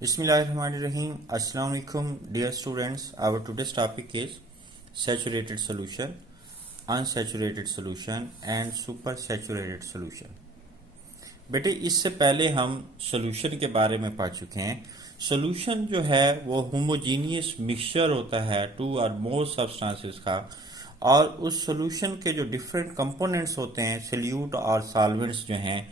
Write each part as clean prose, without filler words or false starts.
Bismillahirrahmanirrahim. Assalamu alaikum, dear students. Our today's topic is saturated solution, unsaturated solution and supersaturated solution. बेटे इससे पहले हम solution के बारे में पढ़ चुके हैं। सॉल्यूशन जो है वो होमोजीनियस मिक्सचर होता है टू और मोर सब्सटेंसेस का, और उस सॉल्यूशन के जो डिफरेंट कंपोनेंट्स होते हैं, सॉल्यूट और सॉल्वेंट्स जो हैं,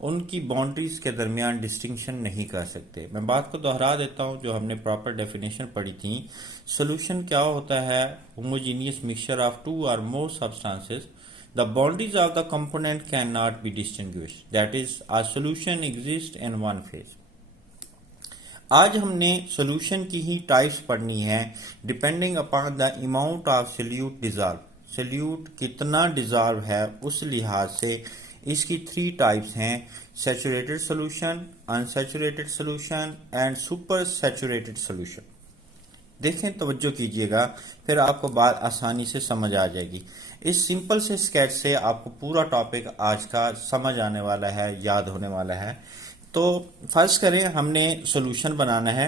उनकी बाउंड्रीज के दरमियान डिस्टिंक्शन नहीं कर सकते। मैं बात को दोहरा देता हूं जो हमने प्रॉपर डेफिनेशन पढ़ी थी। सॉल्यूशन क्या होता है? होमोजीनियस मिक्सचर ऑफ टू और मोर substances. The boundaries of the component cannot be distinguished. That is, a solution exists in one phase. आज हमने सॉल्यूशन की ही टाइप्स पढ़नी है depending upon the amount of solute dissolve. Solute कितना dissolve है उस लिहाज से इसकी थ्री टाइप्स हैं: saturated solution, unsaturated solution and super saturated solution. देखें, तवज्जो कीजिएगा, फिर आपको बात आसानी से समझ आ जाएगी। इस सिंपल से स्केच से आपको पूरा टॉपिक आज का समझ आने वाला है, याद होने वाला है। तो फर्ज करें हमने सॉल्यूशन बनाना है।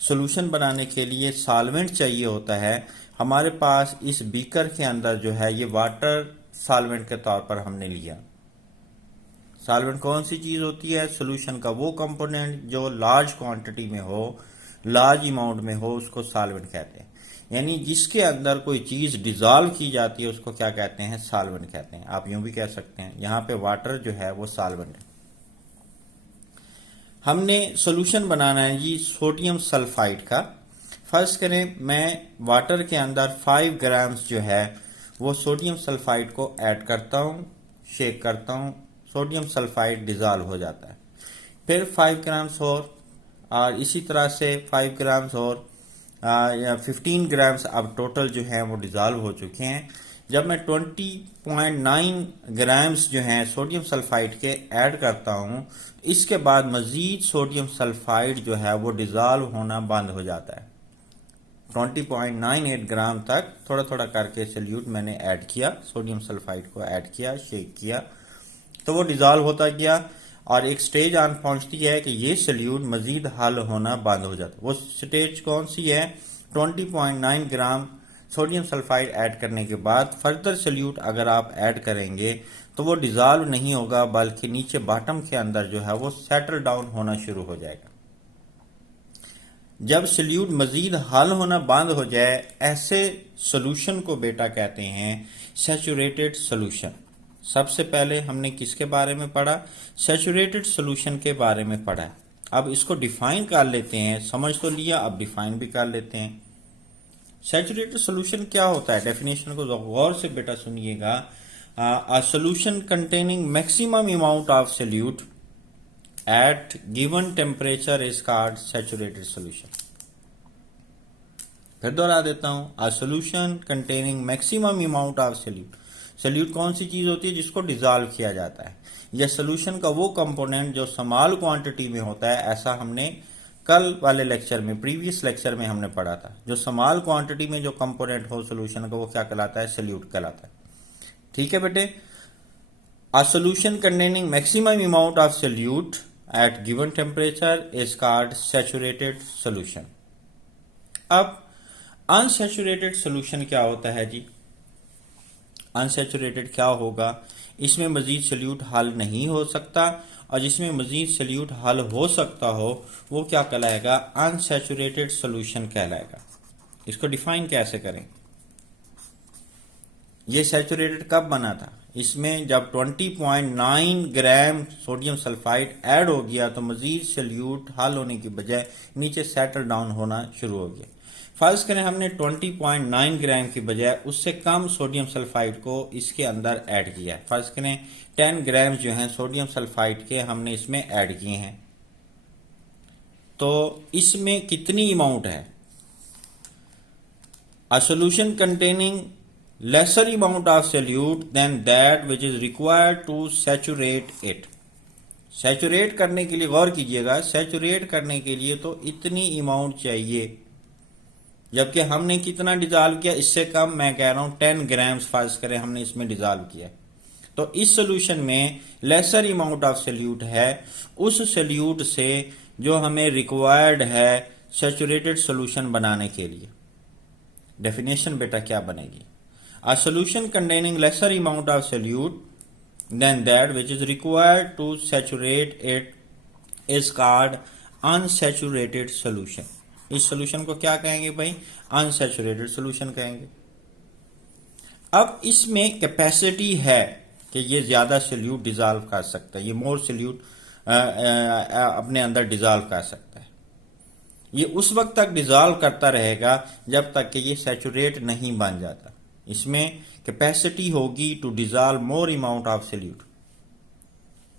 सॉल्यूशन बनाने के लिए सॉल्वेंट चाहिए होता है। हमारे पास इस बीकर के अंदर जो है ये वाटर सॉल्वेंट के तौर पर हमने लिया। सॉल्वेंट कौन सी चीज होती है? सॉल्यूशन का वो कंपोनेंट जो लार्ज क्वांटिटी में हो, लार्ज अमाउंट में हो, उसको सॉल्वेंट कहते हैं। यानी जिसके अंदर कोई चीज डिजॉल्व की जाती है उसको क्या कहते हैं? सॉल्वेंट कहते हैं। आप यूं भी कह सकते हैं, यहां पे वाटर जो है वो सॉल्वेंट है। हमने सॉल्यूशन बनाना है जी सोडियम सल्फाइड का। फर्स्ट करें, मैं वाटर के अंदर 5 ग्राम्स जो है वो सोडियम सल्फाइड को ऐड करता हूं, शेक करता हूं, सोडियम सल्फाइड डिजॉल्व हो जाता है। फिर 5 ग्राम्स और इसी तरह से 5 ग्राम्स और 15 ग्राम्स अब टोटल जो है वो डिजॉल्व हो चुके हैं। जब मैं 20.9 ग्राम्स जो हैं सोडियम सल्फाइड के ऐड करता हूं, इसके बाद मजीद सोडियम सल्फाइड जो है वो डिजॉल्व होना बंद हो जाता है। 20.98 ग्राम तक थोड़ा थोड़ा करके सॉल्यूट मैंने ऐड किया, सोडियम सल्फाइड को ऐड किया, शेक किया, तो वो डिजॉल्व होता गया और एक स्टेज आन पहुंचती है कि ये सॉल्यूट मजीद हल होना बंद हो जाता है। वो स्टेज कौन सी है? 20.9 ग्राम सोडियम सल्फाइड ऐड करने के बाद फर्दर सॉल्यूट अगर आप ऐड करेंगे तो वो डिजॉल्व नहीं होगा, बल्कि नीचे बॉटम के अंदर जो है वो सेटल डाउन होना शुरू हो जाएगा। जब सॉल्यूट मजीद हल होना बंद हो जाए, ऐसे सॉल्यूशन को बेटा कहते हैं सैचुरेटेड सॉल्यूशन। सबसे पहले हमने किसके बारे में पढ़ा? सैचुरेटेड सॉल्यूशन के बारे में पढ़ा। अब इसको डिफाइन कर लेते हैं। समझ तो लिया, अब डिफाइन भी कर लेते हैं। सैचुरेटेड सॉल्यूशन क्या होता है? डेफिनेशन को गौर से बेटा सुनिएगा। A solution containing maximum amount of solute at given temperature is called saturated solution. फिर दोहरा देता हूं, a solution containing maximum amount of solute. Solute कौन सी चीज होती है? जिसको डिजॉल्व किया जाता है। यह सॉल्यूशन का वो कंपोनेंट जो स्मॉल क्वांटिटी में होता है। ऐसा हमने कल वाले लेक्चर में, प्रीवियस लेक्चर में हमने पढ़ा था। जो स्मॉल क्वांटिटी में जो कंपोनेंट हो सॉल्यूशन का, वो क्या कहलाता है? सॉल्यूट कहलाता है। ठीक है बेटे। A solution containing maximum amount of solute at given temperature is called saturated solution. अब अनसैचुरेटेड सॉल्यूशन क्या होता है जी? अनसैचुरेटेड क्या होगा? इसमें मजीद सॉल्यूट हल नहीं हो सकता, और जिसमें मजीद सॉल्यूट हल हो सकता हो वो क्या कहलाएगा? अनसैचुरेटेड सॉल्यूशन कहलाएगा। इसको डिफाइन कैसे करें? ये सैचुरेटेड कब बना था? इसमें जब 20.9 ग्राम सोडियम सल्फाइड ऐड हो गया तो मजीद सॉल्यूट हल होने की बजाय नीचे सेटल डाउन होना शुरू हो गया। फर्ज करें हमने 20.9 ग्राम की बजाय उससे कम सोडियम सल्फाइड को इसके अंदर ऐड किया है। फर्ज करें 10 ग्राम जो हैं सोडियम सल्फाइड के हमने इसमें ऐड किए हैं, तो इसमें कितनी अमाउंट है? अ solution containing lesser amount of solute than that which is required to saturate it। Saturate करने के लिए गौर कीजिएगा, सैचुरेट करने के लिए तो इतनी अमाउंट चाहिए, जबकि हमने कितना डिजॉल्व किया? इससे कम। मैं कह रहा हूं 10 ग्राम्स फर्ज करें हमने इसमें डिजॉल्व किया, तो इस सोल्यूशन में लेसर अमाउंट ऑफ सॉल्यूट है। उस सॉल्यूट से जो हमें रिक्वायर्ड है सैचुरेटेड सोल्यूशन बनाने के लिए। डेफिनेशन बेटा क्या बनेगी? A solution containing lesser amount of solute than that which is required to saturate it is called unsaturated solution. इस सोल्यूशन को क्या कहेंगे भाई? अनसैचुरेटेड सोल्यूशन कहेंगे। अब इसमें कैपेसिटी है कि ये ज्यादा सोल्यूट डिजॉल्व कर सकता है, ये मोर सोल्यूट अपने अंदर डिजॉल्व कर सकता है। ये उस वक्त तक डिजॉल्व करता रहेगा जब तक कि ये सैचुरेट नहीं बन जाता। इसमें कैपेसिटी होगी to dissolve more amount of solute.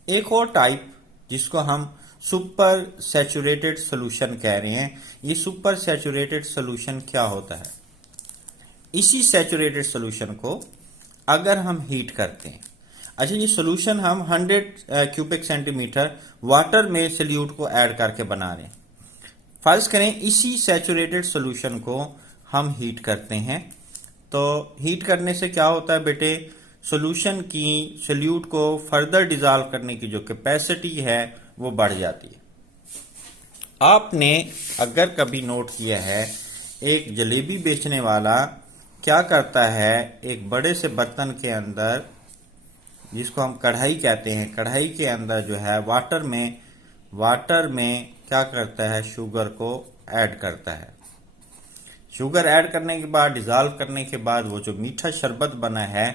एक और टाइप जिसको हम सुपर सैचुरेटेड सोल्यूशन कह रहे हैं, ये सुपर सैचुरेटेड सोल्यूशन क्या होता है? इसी सैचुरेटेड सोल्यूशन को अगर हम हीट करते हैं, अच्छा ये सोल्यूशन हम 100 क्यूबिक सेंटीमीटर वाटर में सोल्यूट को ऐड करके बना रहे हैं। फर्ज करें इसी सैचुरेटेड सोल्यूशन को हम हीट करते हैं, तो हीट करने से क्या होता है बेटे? सोल्यूशन की सोल्यूट को फर्दर डिजॉल्व करने की जो कैपेसिटी है वो बढ़ जाती है। आपने अगर कभी नोट किया है, एक जलेबी बेचने वाला क्या करता है, एक बड़े से बर्तन के अंदर, जिसको हम कढ़ाई कहते हैं, कढ़ाई के अंदर जो है वाटर में क्या करता है? शुगर को ऐड करता है। शुगर ऐड करने के बाद, डिजॉल्व करने के बाद, वो जो मीठा शरबत बना है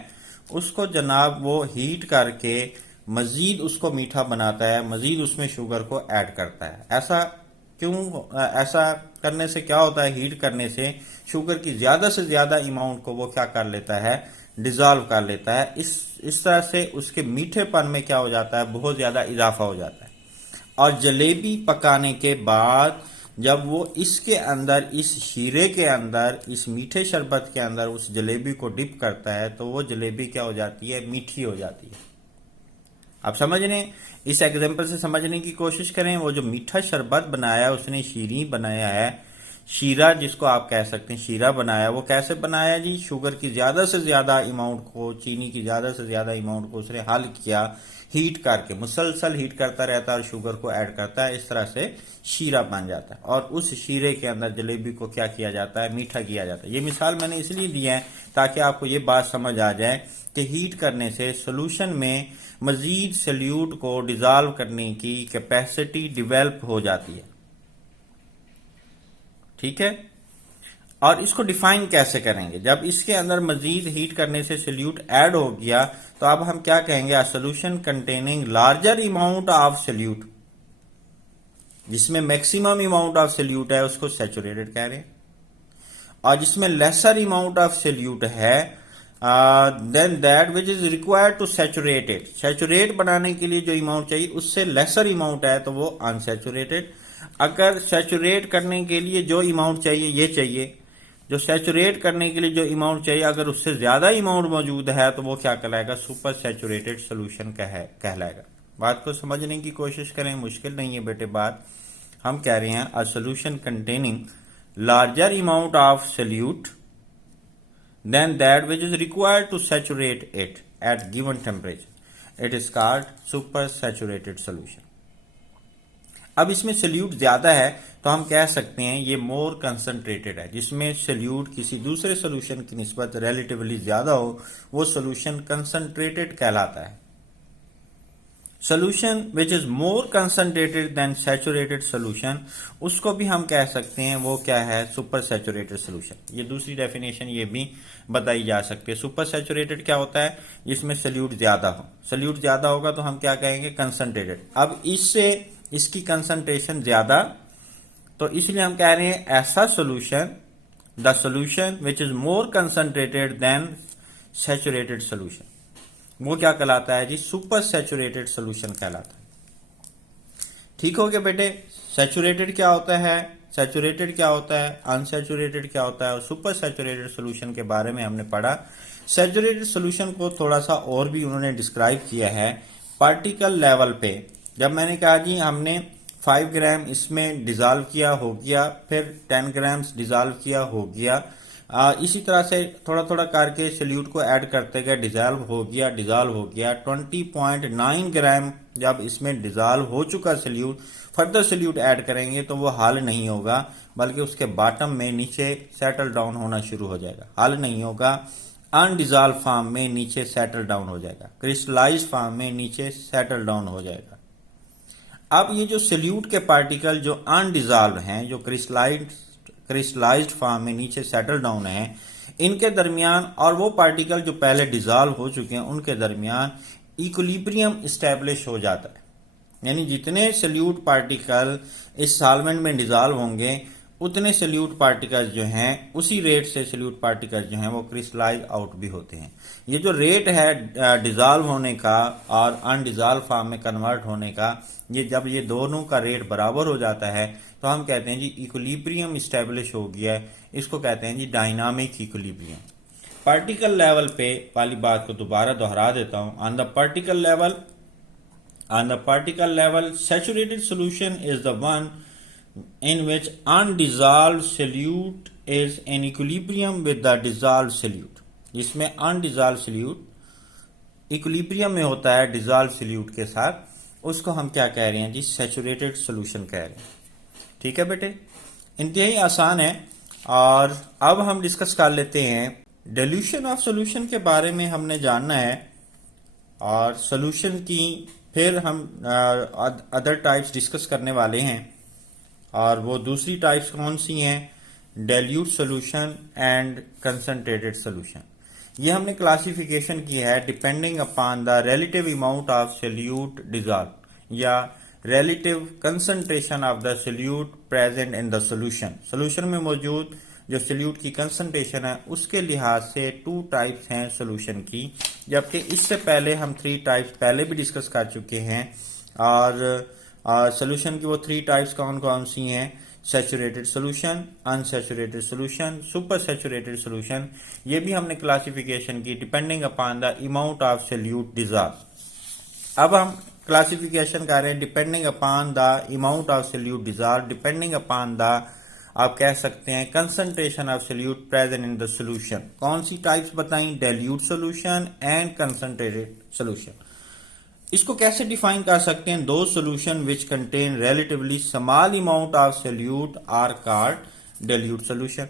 उसको जनाब वो हीट करके मजीद उसको मीठा बनाता है, मजीद उसमें शुगर को ऐड करता है। ऐसा क्यों? ऐसा करने से क्या होता है? हीट करने से शुगर की ज्यादा से ज्यादा अमाउंट को वो क्या कर लेता है? डिजॉल्व कर लेता है। इस तरह से उसके मीठेपन में क्या हो जाता है? बहुत ज्यादा इजाफा हो जाता है। और जलेबी पकाने के बाद जब वो इसके अंदर, इस शीरे के अंदर, इस मीठे शरबत के अंदर उस जलेबी को डिप करता है, तो वो जलेबी क्या हो जाती है? मीठी हो जाती है। आप समझने, इस एग्जांपल से समझने की कोशिश करें। वो जो मीठा शरबत बनाया उसने, शीरी बनाया है, शीरा जिसको आप कह सकते हैं, शीरा बनाया, वो कैसे बनाया जी? शुगर की ज्यादा से ज्यादा अमाउंट को, चीनी की ज्यादा से ज्यादा अमाउंट को उसने हल किया, हीट करके, मुसलसल हीट करता रहता है और शुगर को ऐड करता है। इस तरह से शीरा बन जाता है और उस शीरे के अंदर जलेबी को क्या किया जाता है? मीठा किया जाता है। ये मिसाल मैंने इसलिए दी है ताकि आपको ये बात समझ आ जाए कि हीट करने से सोल्यूशन में मजीद सोल्यूट को डिजॉल्व करने की कैपेसिटी डेवलप हो जाती है। ठीक है? और इसको डिफाइन कैसे करेंगे? जब इसके अंदर मजीद हीट करने से सोल्यूट ऐड हो गया तो अब हम क्या कहेंगे? A solution containing larger amount of solute, जिसमें मैक्सिमम अमाउंट ऑफ सोल्यूट है उसको सैचुरेटेड कह रहे हैं, और जिसमें लेसर अमाउंट ऑफ सोल्यूट है than that which is required to saturate it. Saturate बनाने के लिए जो अमाउंट चाहिए उससे लेसर अमाउंट है तो वो अनसैचुरेटेड। अगर सैचुरेट करने के लिए जो अमाउंट चाहिए, ये चाहिए, जो सैचुरेट करने के लिए जो अमाउंट चाहिए, अगर उससे ज्यादा अमाउंट मौजूद है तो वो क्या कहलाएगा? सुपर सैचुरेटेड सोल्यूशन कहलाएगा। बात को समझने की कोशिश करें, मुश्किल नहीं है बेटे बात। हम कह रहे हैं अ solution containing larger amount of solute than that which is required to saturate it at given temperature. It is called super saturated solution. अब इसमें सोल्यूट ज्यादा है तो हम कह सकते हैं ये मोर कंसंट्रेटेड है। जिसमें सोल्यूट किसी दूसरे सोल्यूशन की निस्बत रिलेटिवली ज्यादा हो वो सोल्यूशन कंसंट्रेटेड कहलाता है। Solution which is more concentrated than saturated solution, उसको भी हम कह सकते हैं वो क्या है? Super saturated solution. ये दूसरी डेफिनेशन ये भी बताई जा सकती है। सुपर सैचुरेटेड क्या होता है? जिसमें सोल्यूट ज्यादा हो। सोल्यूट ज्यादा होगा तो हम क्या कहेंगे? कंसंट्रेटेड। अब इससे इसकी कंसंट्रेशन ज्यादा, तो इसलिए हम कह रहे हैं ऐसा solution, the solution which is more concentrated than saturated solution, वो क्या कहलाता है जी? सुपर सैचुरेटेड सोल्यूशन कहलाता है। ठीक हो गया बेटे? सैचुरेटेड क्या होता है, सैचुरेटेड क्या होता है, अनसैचुरेटेड क्या होता है, और सुपर सैचुरेटेड सोल्यूशन के बारे में हमने पढ़ा। सैचुरेटेड सोल्यूशन को थोड़ा सा और भी उन्होंने डिस्क्राइब किया है पार्टिकल लेवल पे। जब मैंने कहा जी हमने 5 ग्राम इसमें डिजॉल्व किया, हो गया, फिर 10 ग्राम डिजॉल्व किया, हो गया, इसी तरह से थोड़ा थोड़ा करके सोल्यूट को ऐड करते गए, डिजॉल्व हो गया 20.9 ग्राम। जब इसमें डिजॉल्व हो चुका सोल्यूट, फर्दर सोल्यूट ऐड करेंगे तो वो हल नहीं होगा, बल्कि उसके बॉटम में नीचे सेटल डाउन होना शुरू हो जाएगा। हल नहीं होगा, अनडिजॉल्व फॉर्म में नीचे सेटल डाउन हो जाएगा, क्रिस्टलाइज फॉर्म में नीचे सेटल डाउन हो जाएगा। अब ये जो सोल्यूट के पार्टिकल जो अनडिजॉल्व हैं, जो क्रिस्टलाइज्ड फॉर्म में नीचे सेटल डाउन है, इनके दरमियान और वो पार्टिकल जो पहले डिजॉल्व हो चुके हैं उनके दरमियान इक्विलिब्रियम इस्टेब्लिश हो जाता है। यानी जितने सोल्यूट पार्टिकल इस सॉल्वेंट में डिजॉल्व होंगे, उतने सोल्यूट पार्टिकल्स जो हैं उसी रेट से सोल्यूट पार्टिकल्स जो हैं वो क्रिस्टलाइज आउट भी होते हैं। ये जो रेट है डिजॉल्व होने का और अनडिजॉल्व फॉर्म में कन्वर्ट होने का, ये जब ये दोनों का रेट बराबर हो जाता है तो हम कहते हैं जी इक्विलिब्रियम इस्टेब्लिश हो गया है। इसको कहते हैं जी डायनामिक इक्विलिब्रियम। पार्टिकल लेवल पे वाली बात को दोबारा दोहरा देता हूं। On the particle level, saturated solution is the one in which undissolved solute is in equilibrium with the dissolved solute। जिसमें अनडिजॉल्व सोल्यूट इक्विलिब्रियम में होता है डिजॉल्व सोल्यूट के साथ, उसको हम क्या कह रहे हैं जी, सैचुरेटेड सोल्यूशन कह रहे हैं। ठीक है बेटे, इंतहाई आसान है। और अब हम डिस्कस कर लेते हैं डिल्यूशन ऑफ सोल्यूशन के बारे में हमने जानना है, और सोल्यूशन की फिर हम अदर टाइप्स डिस्कस करने वाले हैं। और वो दूसरी टाइप्स कौन सी हैं, dilute solution and concentrated solution. ये हमने क्लासिफिकेशन की है depending upon the relative amount of solute dissolve या relative concentration of the solute present in the solution. Solution में मौजूद जो सोल्यूट की कंसंट्रेशन है उसके लिहाज से 2 टाइप्स हैं सोल्यूशन की, जबकि इससे पहले हम 3 टाइप्स पहले भी डिस्कस कर चुके हैं। और सोल्यूशन की वो 3 टाइप्स कौन कौन सी हैं, saturated solution, unsaturated solution, super saturated solution. ये भी हमने क्लासिफिकेशन की depending upon the amount of solute dissolve. अब हम क्लासिफिकेशन कर रहे हैं depending upon the amount of solute dissolve, depending upon the आप कह सकते हैं concentration of solute present in the solution. कौन सी टाइप्स बताई, dilute solution and concentrated solution. इसको कैसे डिफाइन कर सकते हैं, दो solution which contain relatively small amount of solute are called dilute solution.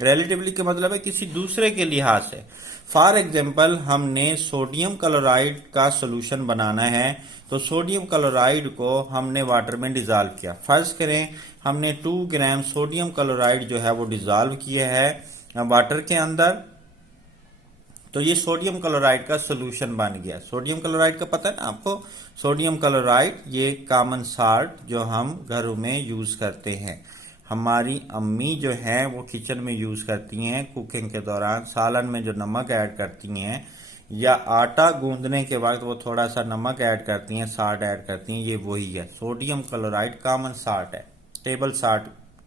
Relatively के मतलब है किसी दूसरे के लिहाज से। फॉर एग्जाम्पल, हमने सोडियम क्लोराइड का सोल्यूशन बनाना है, तो सोडियम क्लोराइड को हमने वाटर में डिजॉल्व किया। फर्ज करें हमने 2 ग्राम सोडियम क्लोराइड जो है वो डिजॉल्व किया है वाटर के अंदर, तो ये सोडियम क्लोराइड का सोल्यूशन बन गया। सोडियम क्लोराइड का पता है ना आपको, सोडियम क्लोराइड ये कॉमन साल्ट जो हम घरों में यूज करते हैं। हमारी अम्मी जो है वो किचन में यूज करती हैं कुकिंग के दौरान, सालन में जो नमक ऐड करती हैं या आटा गूंदने के वक्त वो थोड़ा सा नमक ऐड करती हैं, साल्ट ऐड करती हैं, ये वही है सोडियम क्लोराइड। कॉमन साल्ट है, टेबल साल्ट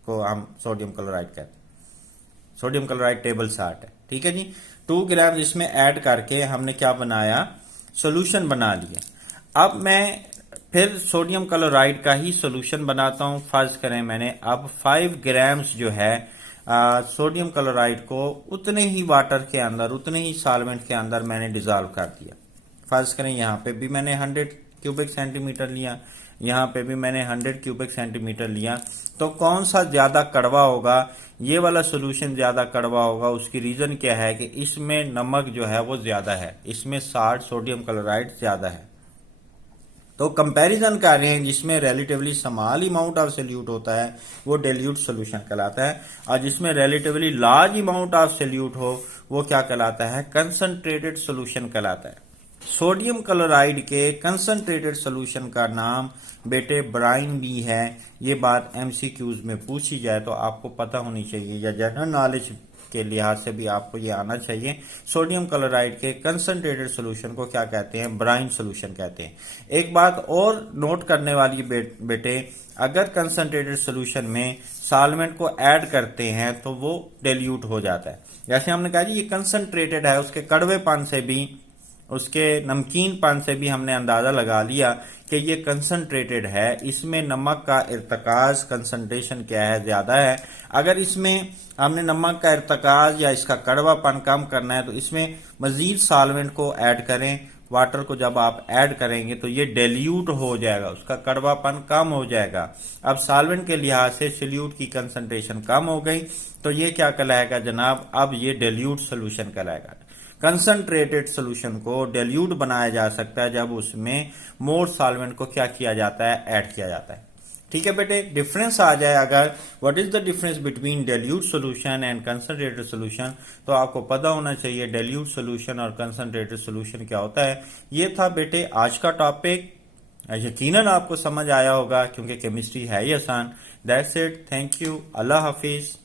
को हम सोडियम क्लोराइड कहते हैं। सोडियम क्लोराइड टेबल साल्ट है। ठीक है जी, 2 ग्राम इसमें ऐड करके हमने क्या बनाया, सोल्यूशन बना लिया। अब मैं फिर सोडियम क्लोराइड का ही सोल्यूशन बनाता हूं। फर्ज करें मैंने अब 5 ग्राम्स जो है सोडियम क्लोराइड को उतने ही वाटर के अंदर, उतने ही सॉल्वेंट के अंदर मैंने डिजॉल्व कर दिया। फर्ज करें यहाँ पे भी मैंने 100 क्यूबिक सेंटीमीटर लिया, यहाँ पे भी मैंने 100 क्यूबिक सेंटीमीटर लिया, तो कौन सा ज्यादा कड़वा होगा, ये वाला सोल्यूशन ज्यादा कड़वा होगा। उसकी रीजन क्या है कि इसमें नमक जो है वो ज्यादा है, इसमें साल्ट सोडियम क्लोराइड ज्यादा है। तो कंपैरिजन कर रहे हैं, जिसमें relatively small amount of solute होता है वो डाइल्यूट सोल्यूशन कहलाता है, और जिसमें relatively large amount of solute हो वो क्या कहलाता है, कंसंट्रेटेड सोल्यूशन कहलाता है। सोडियम क्लोराइड के कंसंट्रेटेड सोल्यूशन का नाम बेटे ब्राइन भी है। ये बात एमसीक्यूज में पूछी जाए तो आपको पता होनी चाहिए, या जनरल नॉलेज के लिहाज से भी आपको ये आना चाहिए। सोडियम क्लोराइड के कंसंट्रेटेड सोल्यूशन को क्या कहते हैं, ब्राइन सोल्यूशन कहते हैं। एक बात और नोट करने वाली बेटे, अगर कंसंट्रेटेड सोल्यूशन में सॉल्वेंट को ऐड करते हैं तो वो डाइल्यूट हो जाता है। जैसे हमने कहा जी ये कंसंट्रेटेड है, उसके कड़वेपन से भी उसके नमकीनपन से भी हमने अंदाज़ा लगा लिया कि ये कंसंट्रेटेड है, इसमें नमक का इर्तकाज कंसंट्रेशन क्या है, ज़्यादा है। अगर इसमें हमने नमक का इर्तकाज या इसका कड़वापन कम करना है तो इसमें मज़ीद सॉल्वेंट को ऐड करें। वाटर को जब आप ऐड करेंगे तो ये डेल्यूट हो जाएगा, उसका कड़वापन कम हो जाएगा। अब सॉल्वेंट के लिहाज से सल्यूट की कंसंट्रेशन कम हो गई तो ये क्या कहलाएगा जनाब, अब ये डेल्यूट सोल्यूशन कहलाएगा। कंसंट्रेटेड सोल्यूशन को डेल्यूट बनाया जा सकता है जब उसमें मोर सॉल्वेंट को क्या किया जाता है, ऐड किया जाता है। ठीक है बेटे, डिफरेंस आ जाए अगर what is the difference between dilute solution and concentrated solution, तो आपको पता होना चाहिए डेल्यूट सोल्यूशन और कंसंट्रेटेड सोल्यूशन क्या होता है। ये था बेटे आज का टॉपिक, यकीनन आपको समझ आया होगा क्योंकि केमिस्ट्री है ही आसान। That's it, thank you, Allah Hafiz.